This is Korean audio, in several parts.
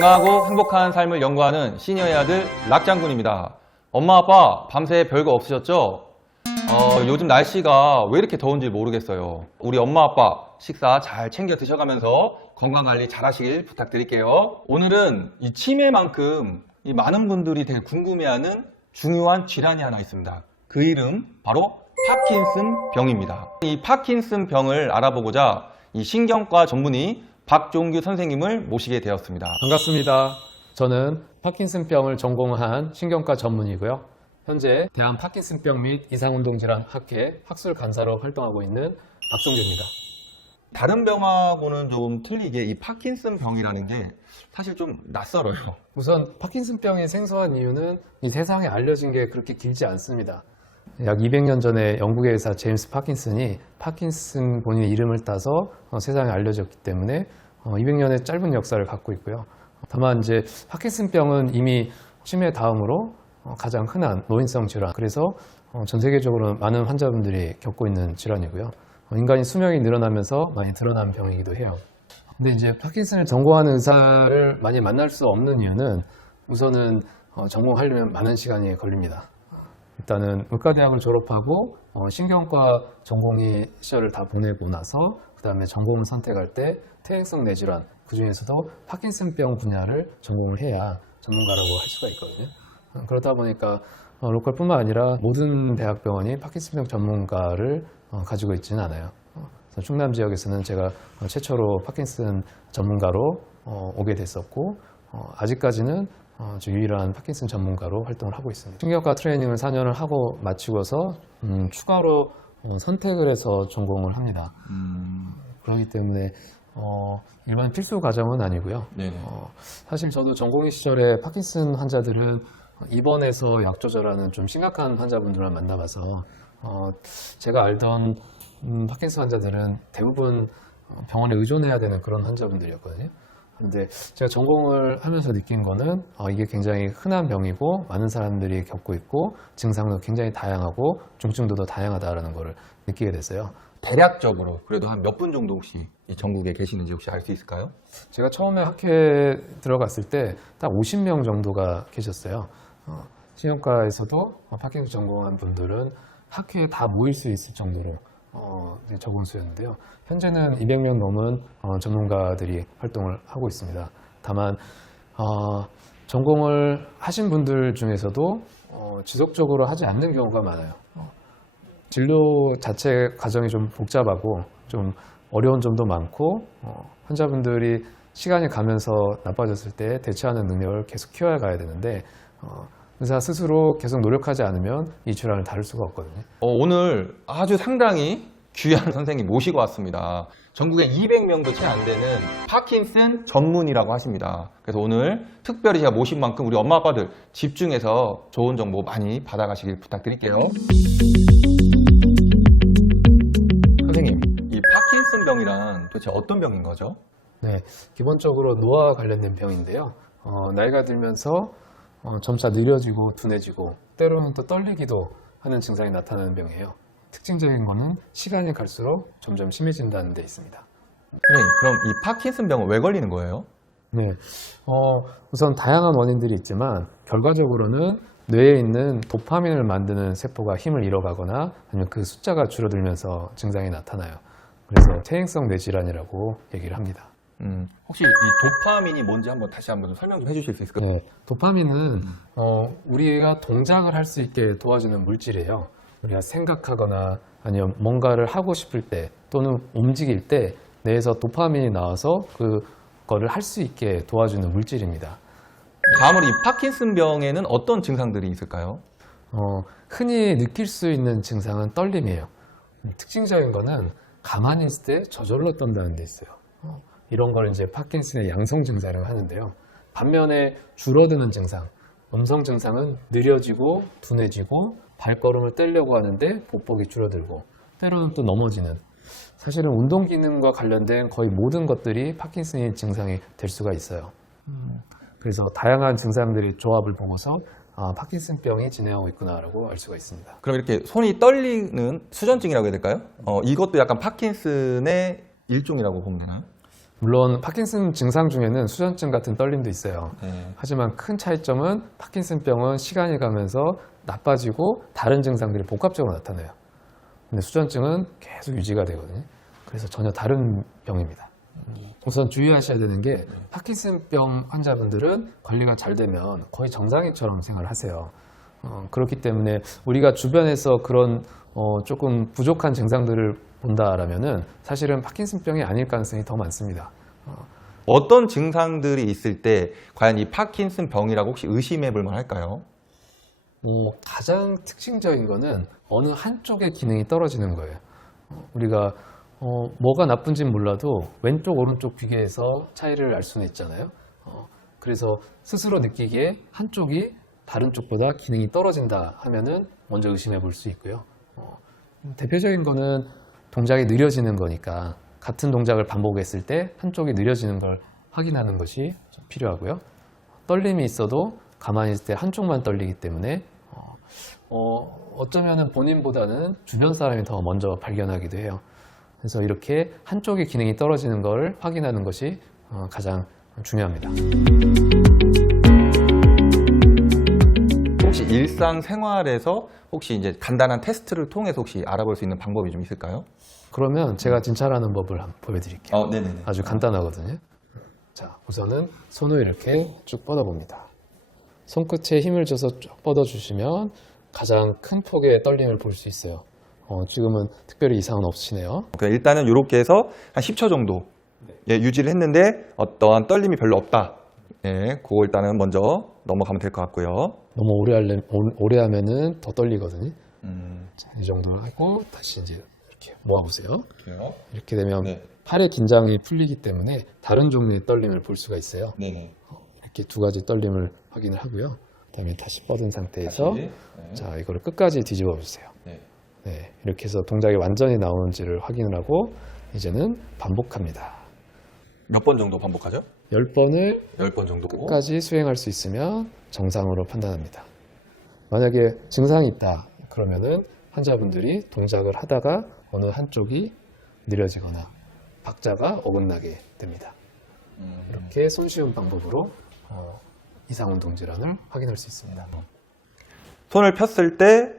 건강하고 행복한 삶을 연구하는 시니어의 아들 락장군입니다. 엄마 아빠 밤새 별거 없으셨죠? 요즘 날씨가 왜 이렇게 더운지 모르겠어요. 우리 엄마 아빠 식사 잘 챙겨 드셔가면서 건강관리 잘 하시길 부탁드릴게요. 오늘은 이 치매만큼 이 많은 분들이 되게 궁금해하는 중요한 질환이 하나 있습니다. 그 이름 바로 파킨슨 병입니다. 이 파킨슨 병을 알아보고자 이 신경과 전문의 박종규 선생님을 모시게 되었습니다. 반갑습니다. 저는 파킨슨병을 전공한 신경과 전문의고요. 현재 대한 파킨슨병 및 이상운동질환 학회 학술 간사로 활동하고 있는 박종규입니다. 다른 병하고는 좀 틀리게 이 파킨슨 병이라는 게 사실 좀 낯설어요. 우선 파킨슨병이 생소한 이유는 이 세상에 알려진 게 그렇게 길지 않습니다. 약 200년 전에 영국의 의사 제임스 파킨슨이 파킨슨 본인의 이름을 따서 세상에 알려졌기 때문에 200년의 짧은 역사를 갖고 있고요. 다만 이제 파킨슨병은 이미 치매 다음으로 가장 흔한 노인성 질환, 그래서 전 세계적으로 많은 환자분들이 겪고 있는 질환이고요. 인간이 수명이 늘어나면서 많이 드러난 병이기도 해요. 근데 이제 파킨슨을 전공하는 의사를 많이 만날 수 없는 이유는 우선은 전공하려면 많은 시간이 걸립니다. 일단은 의과대학을 졸업하고 신경과 전공의 시절을 다 보내고 나서 그 다음에 전공을 선택할 때 퇴행성 뇌질환, 그 중에서도 파킨슨병 분야를 전공을 해야 전문가라고 할 수가 있거든요. 그렇다 보니까 로컬뿐만 아니라 모든 대학병원이 파킨슨병 전문가를 가지고 있지는 않아요. 그래서 충남 지역에서는 제가 최초로 파킨슨 전문가로 오게 됐었고, 아직까지는 유일한 파킨슨 전문가로 활동을 하고 있습니다. 신경과 트레이닝을 4년을 하고 마치고서 추가로 선택을 해서 전공을 합니다. 그렇기 때문에 일반 필수 과정은 아니고요. 사실 저도 전공의 시절에 파킨슨 환자들은 입원해서 약 조절하는 좀 심각한 환자분들만 만나봐서 제가 알던 파킨슨 환자들은 대부분 병원에 의존해야 되는 그런 환자분들이었거든요. 근데 제가 전공을 하면서 느낀 거는 이게 굉장히 흔한 병이고 많은 사람들이 겪고 있고 증상도 굉장히 다양하고 중증도도 다양하다라는 걸 느끼게 됐어요. 대략적으로 그래도 한 몇 분 정도 혹시 이 전국에 계시는지 혹시 알 수 있을까요? 제가 처음에 학회에 들어갔을 때 딱 50명 정도가 계셨어요. 신경과에서도 파킨슨 전공한 분들은 학회에 다 모일 수 있을 정도로 적은 수였는데요. 현재는 200명 넘은 전문가들이 활동을 하고 있습니다. 다만 전공을 하신 분들 중에서도 지속적으로 하지 않는 경우가 많아요. 진료 자체 과정이 좀 복잡하고 좀 어려운 점도 많고 환자분들이 시간이 가면서 나빠졌을 때 대처하는 능력을 계속 키워가야 되는데 의사 스스로 계속 노력하지 않으면 이 질환을 다룰 수가 없거든요. 오늘 아주 상당히 귀한 선생님 모시고 왔습니다. 전국에 200명도 채 안 되는 파킨슨 전문의라고 하십니다. 그래서 오늘 특별히 제가 모신 만큼 우리 엄마 아빠들 집중해서 좋은 정보 많이 받아가시길 부탁드릴게요. 선생님, 이 파킨슨 병이란 도대체 어떤 병인 거죠? 네, 기본적으로 노화와 관련된 병인데요. 나이가 들면서 점차 느려지고 둔해지고 때로는 또 떨리기도 하는 증상이 나타나는 병이에요. 특징적인 거는 시간이 갈수록 점점 심해진다는 데 있습니다. 선생님, 그럼 이 파킨슨 병은 왜 걸리는 거예요? 네, 우선 다양한 원인들이 있지만 결과적으로는 뇌에 있는 도파민을 만드는 세포가 힘을 잃어가거나 아니면 그 숫자가 줄어들면서 증상이 나타나요. 그래서 퇴행성 뇌질환이라고 얘기를 합니다. 혹시 이 도파민이 뭔지 다시 한번 좀 설명 좀 해주실 수 있을까요? 네, 도파민은 우리가 동작을 할 수 있게 도와주는 물질이에요. 우리가 생각하거나 아니면 뭔가를 하고 싶을 때 또는 움직일 때 뇌에서 도파민이 나와서 그거를 할 수 있게 도와주는 물질입니다. 다음으로 이 파킨슨 병에는 어떤 증상들이 있을까요? 흔히 느낄 수 있는 증상은 떨림이에요. 특징적인 거는 가만히 있을 때 저절로 떤다는 데 있어요. 이런 걸 이제 파킨슨의 양성 증상이라고 하는데요. 반면에 줄어드는 증상, 음성 증상은 느려지고 둔해지고 발걸음을 떼려고 하는데 보폭이 줄어들고 때로는 또 넘어지는, 사실은 운동 기능과 관련된 거의 모든 것들이 파킨슨의 증상이 될 수가 있어요. 그래서 다양한 증상들의 조합을 보고서 파킨슨병이 진행하고 있구나라고 알 수가 있습니다. 그럼 이렇게 손이 떨리는 수전증이라고 해야 될까요? 이것도 약간 파킨슨의 일종이라고 보면 되나요? 물론 파킨슨 증상 중에는 수전증 같은 떨림도 있어요. 네. 하지만 큰 차이점은 파킨슨병은 시간이 가면서 나빠지고 다른 증상들이 복합적으로 나타나요. 근데 수전증은 계속 유지가 되거든요. 그래서 전혀 다른 병입니다. 우선 주의하셔야 되는 게 파킨슨병 환자분들은 관리가 잘 되면 거의 정상인처럼 생활하세요. 그렇기 때문에 우리가 주변에서 그런 조금 부족한 증상들을 본다라면은 사실은 파킨슨병이 아닐 가능성이 더 많습니다. 어떤 증상들이 있을 때 과연 이 파킨슨 병이라고 혹시 의심해 볼 만할까요? 가장 특징적인 거는 어느 한쪽의 기능이 떨어지는 거예요. 우리가 뭐가 나쁜지는 몰라도 왼쪽 오른쪽 비교해서 차이를 알 수는 있잖아요. 그래서 스스로 느끼기에 한쪽이 다른 쪽보다 기능이 떨어진다 하면은 먼저 의심해 볼 수 있고요. 대표적인 거는 동작이 느려지는 거니까 같은 동작을 반복했을 때 한쪽이 느려지는 걸 확인하는 것이 좀 필요하고요. 떨림이 있어도 가만히 있을 때 한쪽만 떨리기 때문에 어쩌면 본인보다는 주변 사람이 더 먼저 발견하기도 해요. 그래서 이렇게 한쪽의 기능이 떨어지는 걸 확인하는 것이 가장 중요합니다. 혹시 일상생활에서 혹시 이제 간단한 테스트를 통해서 혹시 알아볼 수 있는 방법이 좀 있을까요? 그러면 제가 진찰하는 법을 한번 보여드릴게요. 네네네. 아주 간단하거든요. 자, 우선은 손을 이렇게 쭉 뻗어봅니다. 손끝에 힘을 줘서 쭉 뻗어주시면 가장 큰 폭의 떨림을 볼 수 있어요. 지금은 특별히 이상은 없으시네요. 일단은 이렇게 해서 한 10초 정도 예, 유지를 했는데 어떠한 떨림이 별로 없다. 예, 그거 일단은 먼저 넘어가면 될 것 같고요. 너무 오래 하면은 더 떨리거든요. 자, 이 정도 하고 다시 이제 이렇게 모아보세요. 그래요? 이렇게 되면 네. 팔의 긴장이 풀리기 때문에 다른 종류의 떨림을 볼 수가 있어요. 네네. 이렇게 두 가지 떨림을 확인을 하고요. 그다음에 다시 뻗은 상태에서 네. 자, 이거를 끝까지 뒤집어 주세요. 네. 네, 이렇게 해서 동작이 완전히 나오는지를 확인을 하고 이제는 반복합니다. 몇 번 정도 반복하죠? 10번을 10번 정도. 끝까지 수행할 수 있으면 정상으로 판단합니다. 만약에 증상이 있다 그러면은 환자분들이 동작을 하다가 어느 한쪽이 느려지거나 박자가 어긋나게 됩니다. 이렇게 손쉬운 방법으로 이상운동 질환을 확인할 수 있습니다. 손을 폈을 때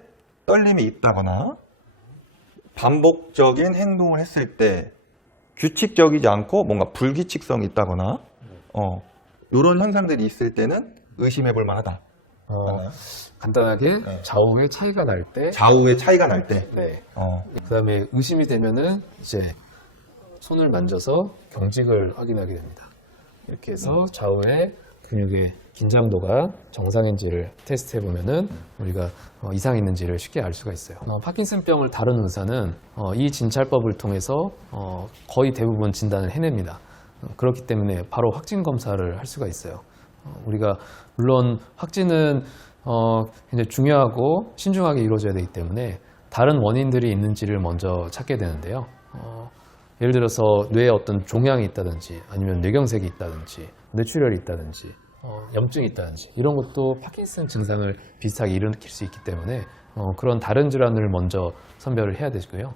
떨림이 있다거나 반복적인 행동을 했을 때 규칙적이지 않고 뭔가 불규칙성이 있다거나 이런 현상들이 있을 때는 의심해 볼 만하다. 맞나요? 간단하게 네. 좌우의 차이가 날 때, 좌우의 차이가 날 때. 네. 그다음에 의심이 되면은 이제 손을 만져서 경직을 확인하게 됩니다. 이렇게 해서 좌우의 근육의 긴장도가 정상인지를 테스트해 보면은 우리가 이상이 있는지를 쉽게 알 수가 있어요. 파킨슨병을 다루는 의사는 이 진찰법을 통해서 거의 대부분 진단을 해냅니다. 그렇기 때문에 바로 확진 검사를 할 수가 있어요. 우리가 물론 확진은 굉장히 중요하고 신중하게 이루어져야 되기 때문에 다른 원인들이 있는지를 먼저 찾게 되는데요. 예를 들어서 뇌에 어떤 종양이 있다든지 아니면 뇌경색이 있다든지 뇌출혈이 있다든지 염증이 있다든지 이런 것도 파킨슨 증상을 비슷하게 일으킬 수 있기 때문에 그런 다른 질환을 먼저 선별을 해야 되고요.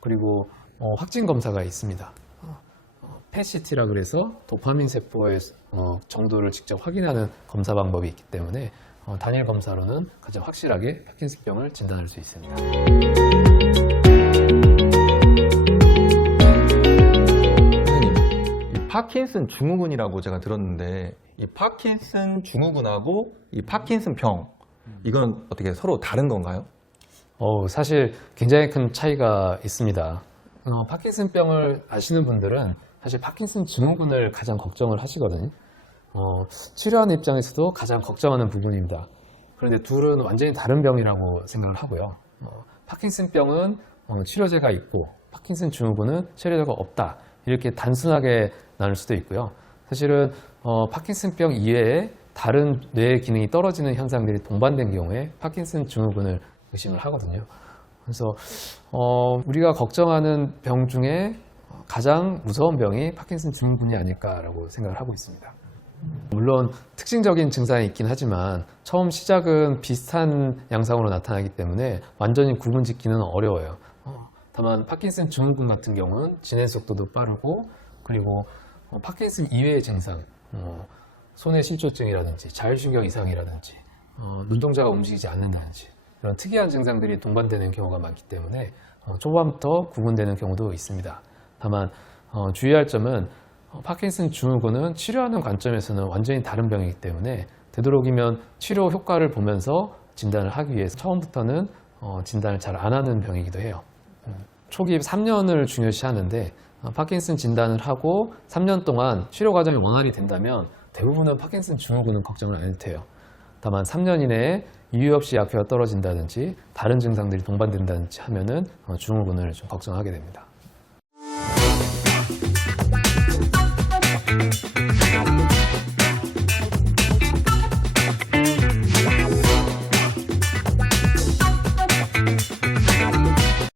그리고 확진 검사가 있습니다. PET-CT라 그래서 도파민 세포의 정도를 직접 확인하는 검사 방법이 있기 때문에 단일 검사로는 가장 확실하게 파킨슨병을 진단할 수 있습니다. 선생님, 이 파킨슨 증후군이라고 제가 들었는데 이 파킨슨 증후군하고 이 파킨슨병 이건 어떻게 서로 다른 건가요? 사실 굉장히 큰 차이가 있습니다. 파킨슨병을 아시는 분들은 사실 파킨슨 증후군을 가장 걱정을 하시거든요. 치료하는 입장에서도 가장 걱정하는 부분입니다. 그런데 둘은 완전히 다른 병이라고 생각을 하고요. 파킨슨병은 치료제가 있고 파킨슨 증후군은 치료제가 없다. 이렇게 단순하게 나눌 수도 있고요. 사실은 파킨슨병 이외에 다른 뇌의 기능이 떨어지는 현상들이 동반된 경우에 파킨슨 증후군을 의심을 하거든요. 그래서 우리가 걱정하는 병 중에 가장 무서운 병이 파킨슨 증후군이 아닐까라고 생각을 하고 있습니다. 물론 특징적인 증상이 있긴 하지만 처음 시작은 비슷한 양상으로 나타나기 때문에 완전히 구분짓기는 어려워요. 다만 파킨슨 증후군 같은 경우는 진행 속도도 빠르고 그리고 파킨슨 이외의 증상, 손의 실조증이라든지 자율신경 이상이라든지 눈동자가 움직이지 않는다든지 이런 특이한 증상들이 동반되는 경우가 많기 때문에 초반부터 구분되는 경우도 있습니다. 다만 주의할 점은 파킨슨 증후군은 치료하는 관점에서는 완전히 다른 병이기 때문에 되도록이면 치료 효과를 보면서 진단을 하기 위해서 처음부터는 진단을 잘 안 하는 병이기도 해요. 초기 3년을 중요시하는데 파킨슨 진단을 하고 3년 동안 치료 과정이 원활히 된다면 대부분은 파킨슨 증후군은 걱정을 안 해도 돼요. 다만 3년 이내에 이유 없이 약효가 떨어진다든지 다른 증상들이 동반된다든지 하면은 증후군을 좀 걱정하게 됩니다.